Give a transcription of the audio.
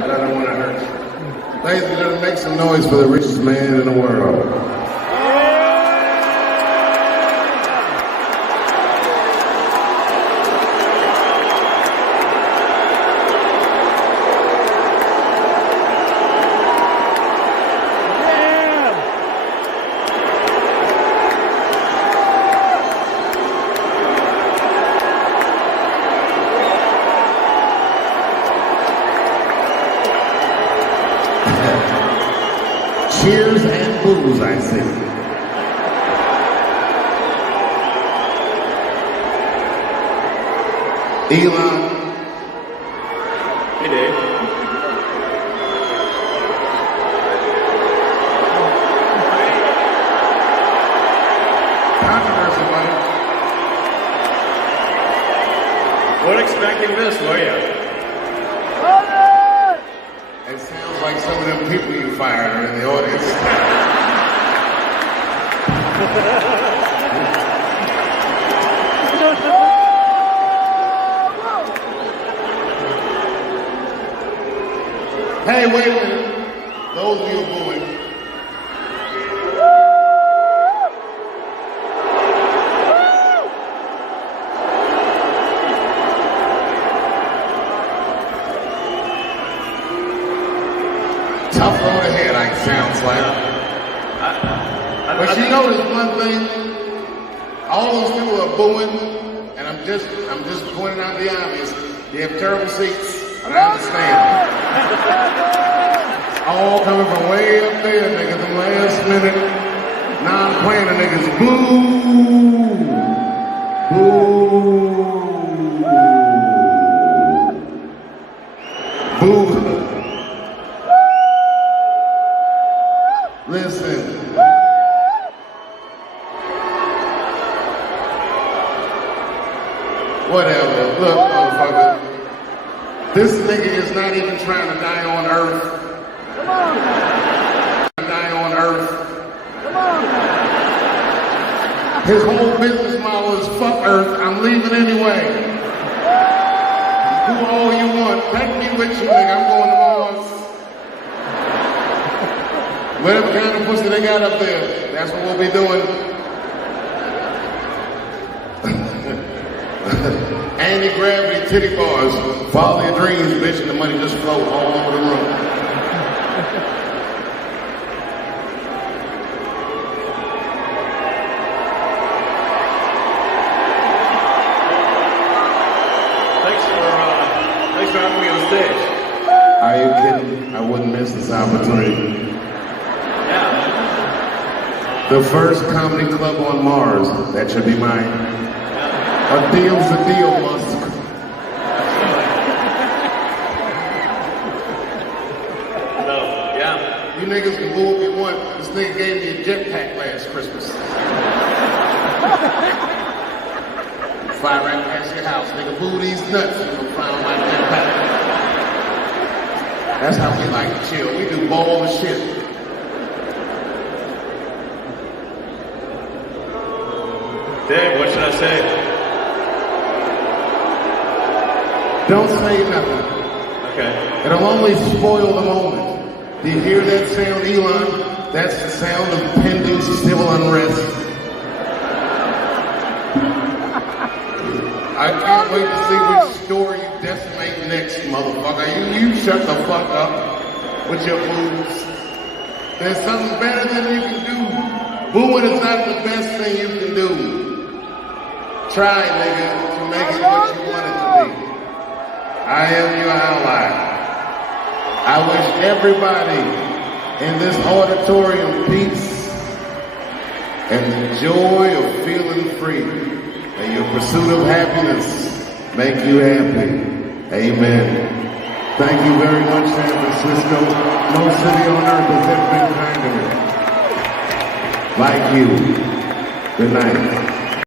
But I don't want to hurt you. Ladies and gentlemen, make some noise for the richest man in the world. Cheers and booze, I see. Elon. Hey, Dave. Controversy, buddy. Weren't expecting this, were you? It sounds like some of them people you fired are in the audience. Hey, wait a minute. Those of you booing. Tough road ahead, like sounds like. But you notice one thing, all those people are booing, and I'm just pointing out the obvious. They have terrible seats, and I understand. It's all coming from way up there, niggas, the last minute. Now I'm playing the niggas boo. Boo. Boo. Listen. Whatever. Look, motherfucker. This nigga is not even trying to die on earth. Come on. Die on earth. Come on. His whole business model is fuck earth. I'm leaving anyway. Do all you want. Take me with you, nigga. I'm going to Mars. Whatever kind of pussy they got up there, that's what we'll be doing. Anti-gravity titty bars. Follow your dreams, bitch, and the money just float all over the room. Thanks for having me on stage. Are you kidding? I wouldn't miss this opportunity. Yeah. The first comedy club on Mars. That should be mine. A deal's a deal, Musk. So, yeah. You niggas can boo if you want. This nigga gave me a jetpack last Christmas. Fly right past your house, nigga. Boo these nuts. You gonna find my jetpack. That's how we like to chill. We do ball of shit. Dave, what should I say? Don't say nothing. Okay. It'll only spoil the moment. Do you hear that sound, Elon? That's the sound of pending civil unrest. I can't wait to see which store you decimate next, motherfucker. You shut the fuck up with your boos. There's something better than you can do. Booing is not the best thing you can do. Try, nigga, to make it what you want it to be. I am your ally. I wish everybody in this auditorium peace and the joy of feeling free. And your pursuit of happiness make you happy. Amen. Thank you very much, San Francisco. No city on earth has ever been kinder like you. Good night.